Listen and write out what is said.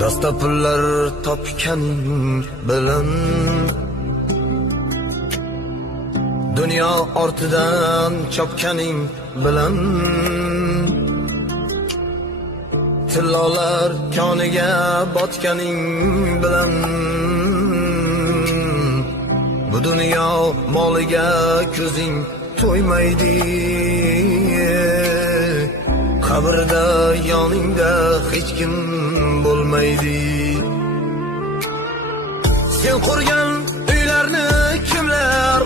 Dasta pullar topgan bilan dunyo ortidan chopganing bilan tillolar koniga botganing bilan bu dunyo moliga ko'zing to'ymaydi. Qabrda yoningda hech kim bo'lmaydi. Sen qurgan uylarni kimlar